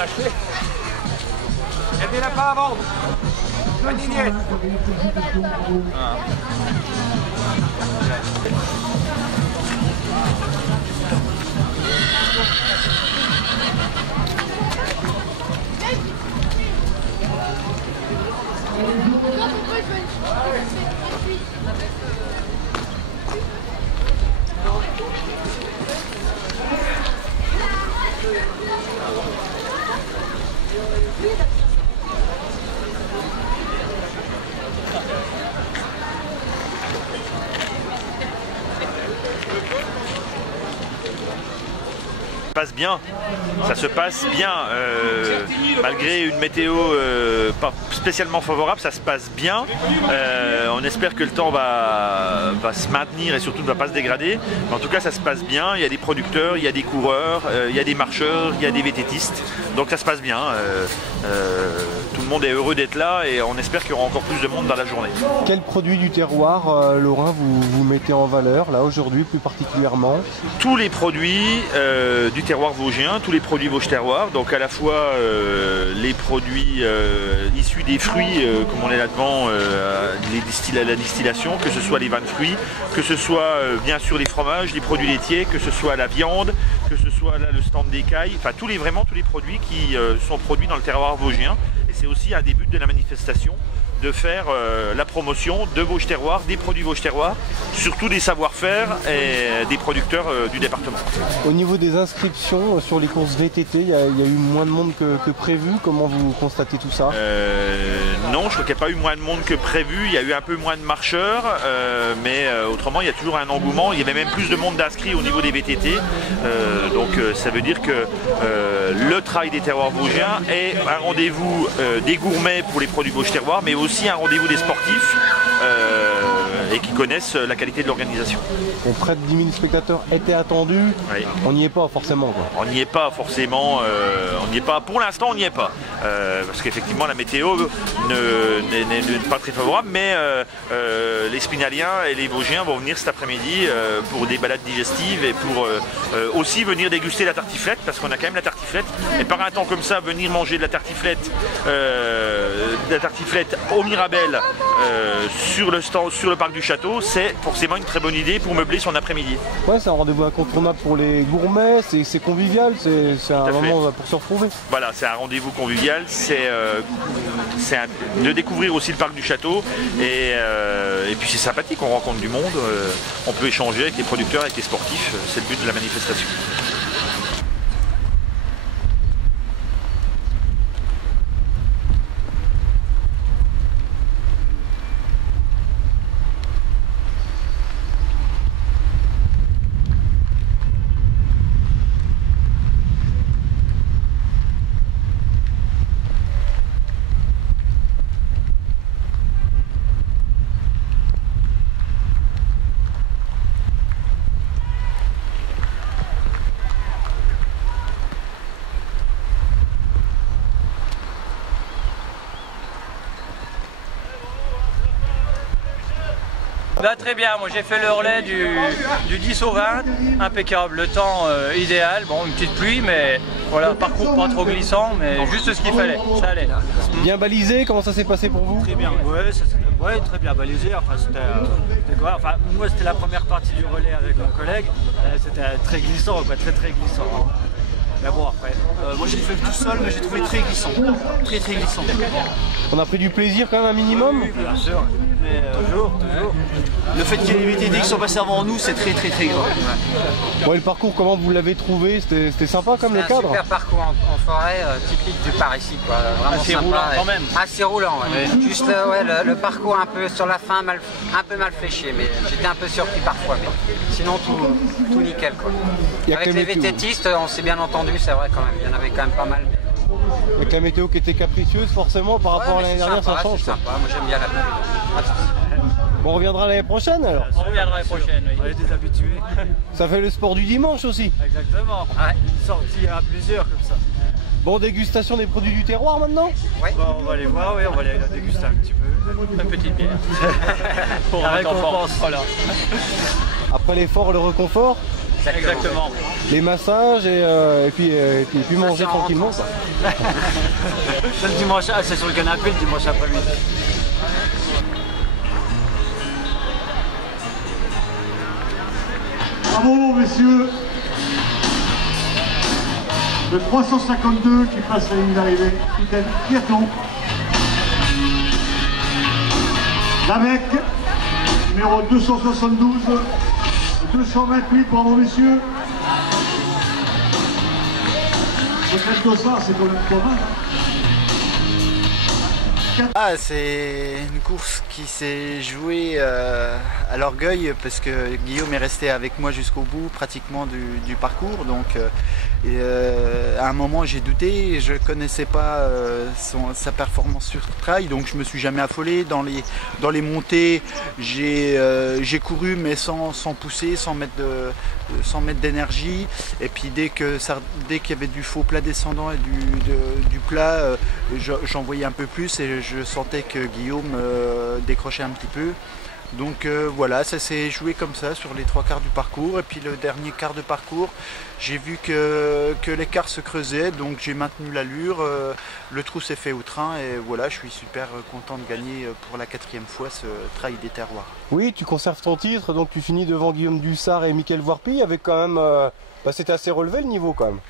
l'acheter. Il y a des lapins à vendre. Pas d'ignette. Passe bien, ça se passe bien, malgré une météo pas spécialement favorable, ça se passe bien. On espère que le temps va se maintenir et surtout ne va pas se dégrader. Mais en tout cas, ça se passe bien. Il y a des producteurs, il y a des coureurs, il y a des marcheurs, il y a des VTTistes. Donc ça se passe bien. Tout le monde est heureux d'être là et on espère qu'il y aura encore plus de monde dans la journée. Quel produit du terroir, Laurent, vous mettez en valeur là aujourd'hui plus particulièrement? Tous les produits du terroir vosgien, tous les produits Vosges Terroir, donc à la fois les produits issus des fruits, comme on est là devant, la distillation, que ce soit les vins de fruits, que ce soit bien sûr les fromages, les produits laitiers, que ce soit la viande, que ce soit là le stand d'écailles, enfin vraiment tous les produits qui sont produits dans le terroir vosgien. Et c'est aussi un des buts de la manifestation, de faire la promotion de Vosges Terroir, des produits Vosges Terroir, surtout des savoir-faire et des producteurs du département. Au niveau des inscriptions sur les courses VTT, il y a eu moins de monde que prévu. Comment vous constatez tout ça? Non, je crois qu'il n'y a pas eu moins de monde que prévu. Il y a eu un peu moins de marcheurs, mais autrement, il y a toujours un engouement. Il y avait même plus de monde d'inscrits au niveau des VTT. Donc ça veut dire que le travail des terroirs vosgiens est un rendez-vous des gourmets pour les produits Vosges Terroir, mais aussi un rendez-vous des sportifs et qui connaissent la qualité de l'organisation. Bon, près de 10 000 spectateurs étaient attendus, oui. On n'y est pas forcément, quoi. On n'y est pas forcément, on n'y est pas, pour l'instant on n'y est pas, parce qu'effectivement la météo n'est pas très favorable, mais les Spinaliens et les Vosgiens vont venir cet après-midi pour des balades digestives et pour aussi venir déguster la tartiflette, parce qu'on a quand même la tartiflette, et par un temps comme ça, venir manger de la tartiflette au Mirabel sur le parc du château, c'est forcément une très bonne idée pour meubler son après-midi. Ouais, c'est un rendez-vous incontournable pour les gourmets, c'est convivial, c'est un moment pour se retrouver. Voilà, c'est un rendez-vous convivial, c'est de découvrir aussi le parc du château et puis c'est sympathique, on rencontre du monde, on peut échanger avec les producteurs, avec les sportifs, c'est le but de la manifestation. Là, très bien, moi j'ai fait le relais du 10 au 20, impeccable, le temps idéal, bon une petite pluie mais voilà, parcours pas trop glissant mais juste ce qu'il fallait, ça allait. Bien balisé, comment ça s'est passé pour vous? Très bien, ouais, très bien balisé, enfin moi c'était la première partie du relais avec mon collègue, c'était très glissant, quoi, très glissant. Mais bon après, moi j'ai fait tout seul mais j'ai trouvé très glissant, très glissant. On a pris du plaisir quand même un minimum? Oui, bien sûr, mais toujours. Le fait qu'il y ait les VTT qui sont passés avant nous, c'est très grave. Ouais. Ouais, le parcours, comment vous l'avez trouvé? C'était sympa comme le cadre? Un super parcours en forêt, typique du Parisis, quoi. Vraiment assez sympa, roulant quand même. Assez roulant, ouais. Juste le parcours un peu sur la fin, un peu mal fléché, mais j'étais un peu surpris parfois. Mais sinon tout nickel, quoi. Avec les VTTistes, on s'est bien entendu, c'est vrai quand même. Il y en avait quand même pas mal. Avec la météo qui était capricieuse, forcément, par rapport à l'année dernière, ça change. C'est sympa, moi j'aime bien la pluie. Bon, on reviendra l'année prochaine alors? On reviendra l'année prochaine, oui. On est des habitués. Ça fait le sport du dimanche aussi. Exactement. Ouais. Sortie à plusieurs comme ça. Bon, dégustation des produits du terroir maintenant? Oui. Bon, on va les voir, oui, on va les déguster un petit peu. Une petite bière. Pour la récompense. Voilà. Après l'effort, le reconfort? Exactement. Les massages et puis manger c'est tranquillement. Quoi. C'est le dimanche, c'est sur le canapé le dimanche après-midi. Bravo messieurs. Le 352 qui passe la ligne d'arrivée, Fidèle Piéton. L'AMEC, numéro 272, 228, bravo messieurs. Le fait de ça, c'est quand même pas mal. Ah, c'est une course qui s'est jouée à l'orgueil parce que Guillaume est resté avec moi jusqu'au bout pratiquement du parcours. Donc à un moment j'ai douté, je ne connaissais pas sa performance sur trail, donc je me suis jamais affolé. Dans les montées, j'ai couru mais sans pousser, sans mettre d'énergie. Et puis dès qu'il y avait du faux plat descendant et du plat, j'en voyais un peu plus et je sentais que Guillaume décrochait un petit peu. Donc voilà, ça s'est joué comme ça sur les 3 quarts du parcours. Et puis le dernier quart de parcours, j'ai vu que l'écart se creusait, donc j'ai maintenu l'allure. Le trou s'est fait au train et voilà, je suis super content de gagner pour la 4e fois ce trail des terroirs. Oui, tu conserves ton titre, donc tu finis devant Guillaume Dussard et Mickaël Voirpi avec quand même... c'était assez relevé le niveau quand même.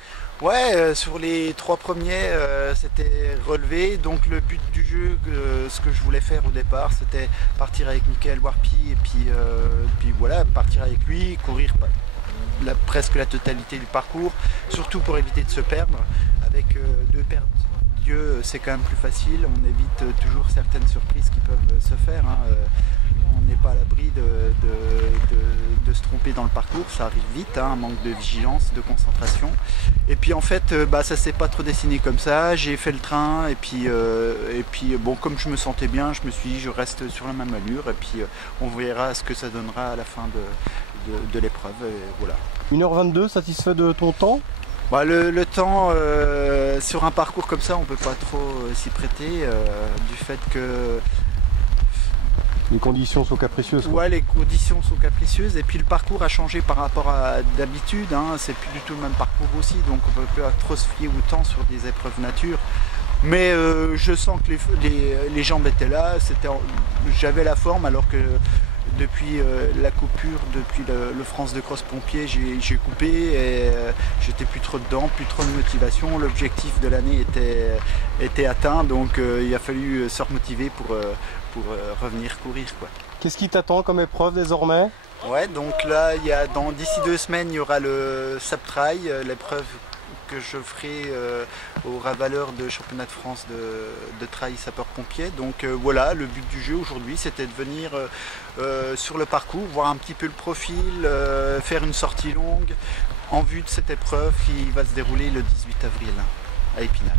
Ouais, sur les 3 premiers, c'était relevé. Donc le but du jeu, ce que je voulais faire au départ, c'était partir avec Mickaël Voirpi et puis voilà, partir avec lui, courir presque la totalité du parcours, surtout pour éviter de se perdre. Avec 2 pertes d'yeux, c'est quand même plus facile. On évite toujours certaines surprises qui peuvent se faire. Hein. On n'est pas à l'abri de se tromper dans le parcours, ça arrive vite, hein, un manque de vigilance, de concentration. Et puis en fait, ça s'est pas trop dessiné comme ça, j'ai fait le train et puis bon, comme je me sentais bien, je me suis dit je reste sur la même allure et puis on verra ce que ça donnera à la fin de l'épreuve. Voilà. 1h22, satisfait de ton temps ? Le temps sur un parcours comme ça, on peut pas trop s'y prêter du fait que les conditions sont capricieuses. Ouais, les conditions sont capricieuses et puis le parcours a changé par rapport à d'habitude. Hein. C'est plus du tout le même parcours aussi, donc on ne peut pas trop se fier autant sur des épreuves nature. Mais je sens que les jambes étaient là, j'avais la forme alors que depuis la coupure, depuis le France de Cross Pompier, j'ai coupé et j'étais plus trop dedans, plus trop de motivation. L'objectif de l'année était atteint, donc il a fallu se remotiver pour revenir courir, quoi. Qu'est-ce qui t'attend comme épreuve désormais ? Ouais, donc là, d'ici 2 semaines, il y aura le Sub-Trail, l'épreuve que je ferai au ravaleur de championnat de France de trail sapeur-pompier. Donc voilà, le but du jeu aujourd'hui, c'était de venir sur le parcours, voir un petit peu le profil, faire une sortie longue en vue de cette épreuve qui va se dérouler le 18 avril à Épinal.